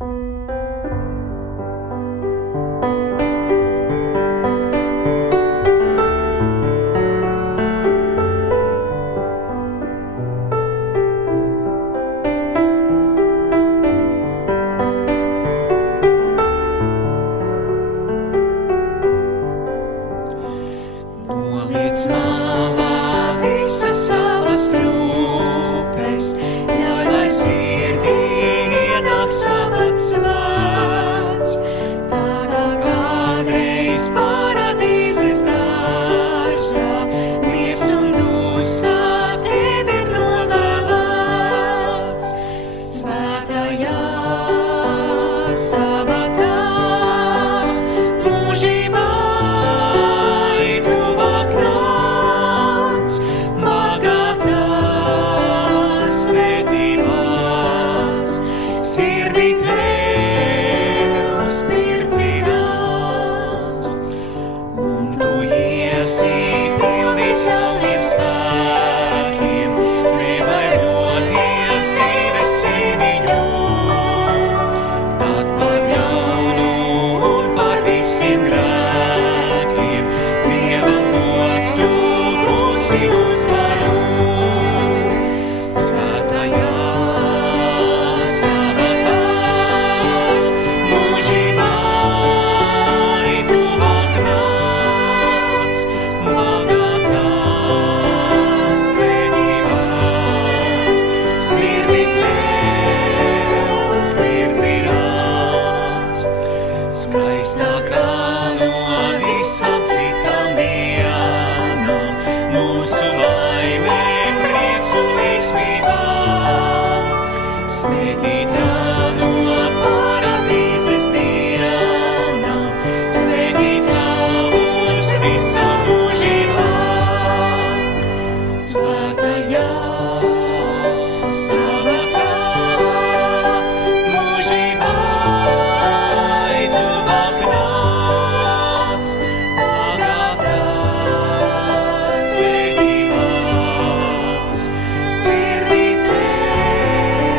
Noliec malā visas savas rūpes, ļauj, lai sirdī ienāk sabats svēts. Tā kā kādreiz paradīzes dārzā, miers un dusā tev ir novēlēts. Svētajā sabatā mūžībā skaistākā no visām citām dienām, mūsu laimē, prieks un līdzsvībā. Svētītā no paradīzes dienām, svētītā uz visām mūžībā. Svētajā sabatā mūžībā. Svētības, sirdī tev,